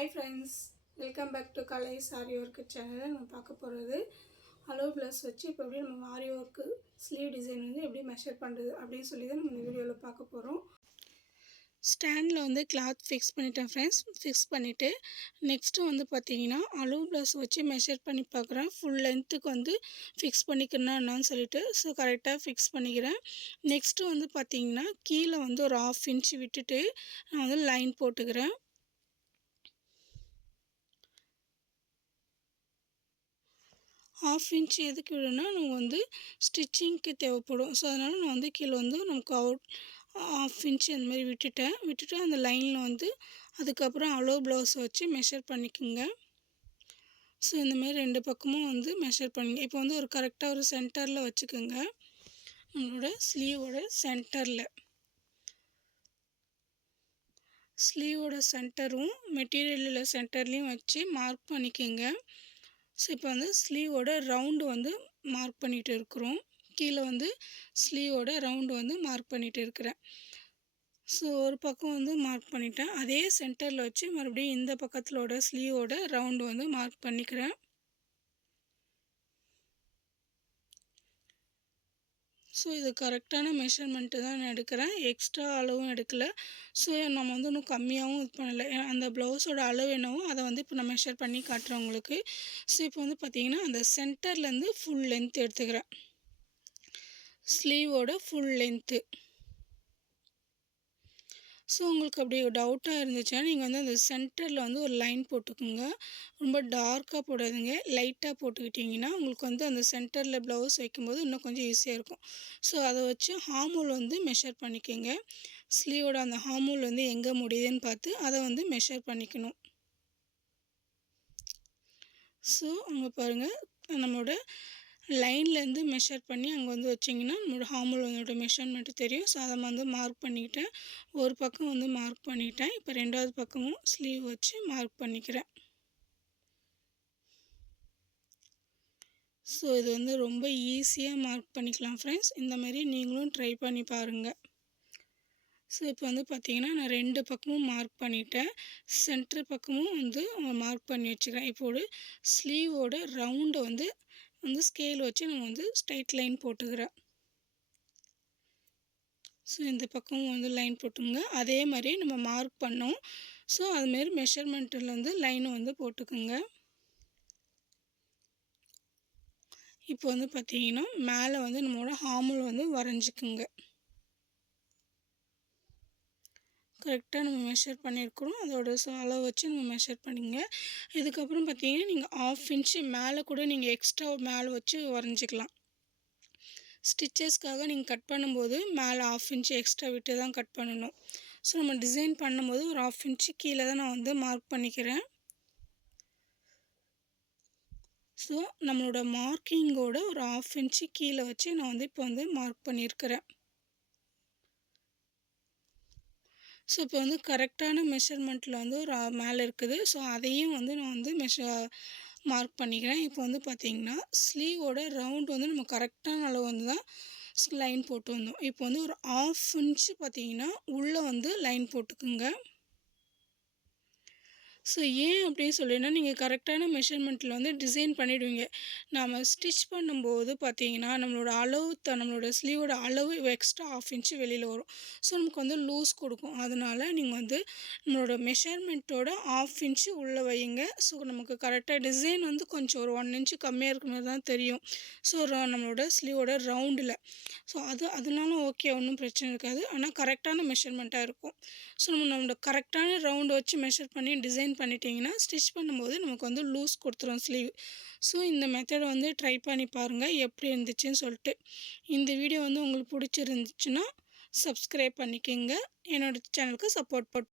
Hi friends, welcome back to Kalai's Aari Work channel. நம்ம பார்க்க போகிறது ஹலோ ப்ளஸ் வச்சு இப்போ எப்படி நம்ம ஆரி ஒர்க்கு ஸ்லீவ் டிசைன் வந்து எப்படி மெஷர் பண்ணுறது அப்படின்னு சொல்லி தான் நம்ம இந்த வீடியோவில் பார்க்க போகிறோம். ஸ்டாண்டில் வந்து கிளாத் ஃபிக்ஸ் பண்ணிட்டேன் ஃப்ரெண்ட்ஸ். ஃபிக்ஸ் பண்ணிவிட்டு நெக்ஸ்ட்டு வந்து பார்த்தீங்கன்னா ஹலோ ப்ளஸ் வச்சு மெஷர் பண்ணி பார்க்குறேன். ஃபுல் லென்த்துக்கு வந்து ஃபிக்ஸ் பண்ணிக்கிறேன்னா என்னான்னு சொல்லிட்டு கரெக்டாக ஃபிக்ஸ் பண்ணிக்கிறேன். நெக்ஸ்ட்டு வந்து பார்த்தீங்கன்னா கீழே வந்து ஒரு 1/2 இன்ச் விட்டுட்டு நான் வந்து லைன் போட்டுக்கிறேன். 1/2 இன்ச் எதுக்கு விடணும்னா நம்ம வந்து ஸ்டிச்சிங்க்கு தேவைப்படும். அதனால் நான் வந்து கீழே வந்து நமக்கு 1/2 இன்ச் அந்த மாதிரி விட்டுட்டு அந்த லைனில் வந்து அதுக்கப்புறம் ஹலோ ப்ளவுஸ் வச்சு மெஷர் பண்ணிக்கோங்க. இந்தமாரி 2 பக்கமும் வந்து மெஷர் பண்ணிங்க. இப்போ வந்து ஒரு கரெக்டாக ஒரு சென்டரில் வச்சுக்கோங்க. நம்மளோட ஸ்லீவோட சென்டரும் மெட்டீரியலில் சென்டர்லேயும் வச்சு மார்க் பண்ணிக்கோங்க. இப்போ வந்து ஸ்லீவோட ரவுண்டு வந்து மார்க் பண்ணிகிட்டு இருக்கிறோம். கீழே வந்து ஸ்லீவோட ரவுண்டு வந்து மார்க் பண்ணிகிட்டு இருக்கிறேன். ஒரு பக்கம் வந்து மார்க் பண்ணிட்டேன். அதே சென்டரில் வச்சு மறுபடியும் இந்த பக்கத்திலோட ஸ்லீவோட ரவுண்டு வந்து மார்க் பண்ணிக்கிறேன். இது கரெக்டான மெஷர்மெண்ட்டு தான் நான் எடுக்கிறேன். எக்ஸ்ட்ரா அளவும் எடுக்கலை. நம்ம வந்து இன்னும் கம்மியாகவும் இது பண்ணலை. அந்த ப்ளவுஸோட அளவு என்னவோ அதை வந்து இப்போ நான் மெஷர் பண்ணி காட்டுறேன் உங்களுக்கு. இப்போ வந்து பார்த்திங்கன்னா அந்த சென்டர்லேருந்து ஃபுல் லென்த் எடுத்துக்கிறேன். ஸ்லீவோட ஃபுல் லென்த்து. உங்களுக்கு அப்படி டவுட்டாக இருந்துச்சுன்னா நீங்கள் வந்து அந்த சென்டரில் வந்து ஒரு லைன் போட்டுக்கோங்க. ரொம்ப டார்க்காக போடாதுங்க, லைட்டாக போட்டுக்கிட்டிங்கன்னா உங்களுக்கு வந்து அந்த சென்டரில் ப்ளவுஸ் வைக்கும்போது இன்னும் கொஞ்சம் ஈஸியாக இருக்கும். அதை வச்சு ஹார்மோல் வந்து மெஷர் பண்ணிக்கோங்க. ஸ்லீவோட அந்த ஹார்மோல் வந்து எங்கே முடியுதுன்னு பார்த்து அதை வந்து மெஷர் பண்ணிக்கணும். அங்கே பாருங்கள், நம்மளோட லைன்லேருந்து மெஷர் பண்ணி அங்கே வந்து வச்சிங்கன்னா நம்மளோட ஹார்மோல் வந்து மெஷர்மெண்ட்டு தெரியும். அதை வந்து மார்க் பண்ணிக்கிட்டேன். ஒரு பக்கம் வந்து மார்க் பண்ணிட்டேன். இப்போ 2வது பக்கமும் ஸ்லீவ் வச்சு மார்க் பண்ணிக்கிறேன். இது வந்து ரொம்ப ஈஸியாக மார்க் பண்ணிக்கலாம் ஃப்ரெண்ட்ஸ். இந்தமாரி நீங்களும் ட்ரை பண்ணி பாருங்கள். இப்போ வந்து பார்த்திங்கன்னா நான் 2 பக்கமும் மார்க் பண்ணிட்டேன். சென்டர் பக்கமும் வந்து மார்க் பண்ணி வச்சுக்கிறேன். இப்போது ஸ்லீவோட ரவுண்டை வந்து ஸ்கேல் வச்சு நம்ம வந்து ஸ்ட்ரைட் லைன் போட்டுக்கிறேன். இந்த பக்கமும் வந்து லைன் போட்டுங்க. அதே மாதிரி நம்ம மார்க் பண்ணோம். அதுமாரி மெஷர்மெண்ட்டில் வந்து லைனை வந்து போட்டுக்கோங்க. இப்போ வந்து பார்த்திங்கன்னா மேலே வந்து நம்மளோட ஹார்மோல் வந்து வரைஞ்சிக்குங்க. கரெக்டாக நம்ம மெஷர் பண்ணியிருக்கிறோம். அதோட அளவு வச்சு நம்ம மெஷர் பண்ணிங்க. இதுக்கப்புறம் பார்த்திங்கன்னா நீங்கள் 1/2 இன்ச்சு மேலே கூட நீங்கள் எக்ஸ்ட்ரா மேலே வச்சு வரைஞ்சிக்கலாம். ஸ்டிச்சஸ்க்காக நீங்கள் கட் பண்ணும்போது மேலே 1/2 இன்ச்சு எக்ஸ்ட்ரா விட்டு தான் கட் பண்ணணும். நம்ம டிசைன் பண்ணும்போது ஒரு 1/2 இன்ச்சு கீழே தான் நான் வந்து மார்க் பண்ணிக்கிறேன். நம்மளோட மார்க்கிங்கோட ஒரு 1/2 இன்ச்சு கீழே வச்சு நான் வந்து இப்போ வந்து மார்க் பண்ணியிருக்கிறேன். இப்போ வந்து கரெக்டான மெஷர்மெண்ட்டில் வந்து ஒரு மேலே இருக்குது. அதையும் வந்து நான் வந்து மார்க் பண்ணிக்கிறேன். இப்போ வந்து பார்த்திங்கன்னா ஸ்லீவோட ரவுண்ட் வந்து நம்ம கரெக்டான அளவு வந்து தான் லைன் போட்டு வந்தோம். இப்போ வந்து ஒரு 1/2 இன்ச்சு பார்த்திங்கன்னா உள்ளே வந்து லைன் போட்டுக்குங்க. ஏன் அப்படின்னு சொல்லினா நீங்கள் கரெக்டான மெஷர்மெண்ட்டில் வந்து டிசைன் பண்ணிவிடுவீங்க. நாம் ஸ்டிச் பண்ணும்போது பார்த்திங்கன்னா நம்மளோட ஸ்லீவோட அளவு எக்ஸ்ட்ரா 1/2 இன்ச்சு வெளியில் வரும். நமக்கு வந்து லூஸ் கொடுக்கும். அதனால் நீங்கள் வந்து நம்மளோட மெஷர்மெண்ட்டோட 1/2 இன்ச்சு உள்ளே வைங்க. நமக்கு கரெக்டாக டிசைன் வந்து கொஞ்சம் ஒரு 1 இன்ச்சு கம்மியாக இருக்கிற மாதிரி தான் தெரியும். நம்மளோட ஸ்லீவோட ரவுண்டில் அதனால ஓகே, ஒன்றும் பிரச்சனை இருக்காது. ஆனால் கரெக்டான மெஷர்மெண்ட்டாக இருக்கும். நம்மளோட கரெக்டான ரவுண்டை வச்சு மெஷர் பண்ணி டிசைன் பண்ணிட்டீங்கன்னா ஸ்டிச் பண்ணும்போது நமக்கு வந்து லூஸ் கொடுத்துரும் ஸ்லீவ். இந்த மெத்தடை வந்து ட்ரை பண்ணி பாருங்கள் எப்படி இருந்துச்சுன்னு சொல்லிட்டு. இந்த வீடியோ வந்து உங்களுக்கு பிடிச்சிருந்துச்சுன்னா சப்ஸ்கிரைப் பண்ணிக்கோங்க. என்னோடய சேனலுக்கு சப்போர்ட்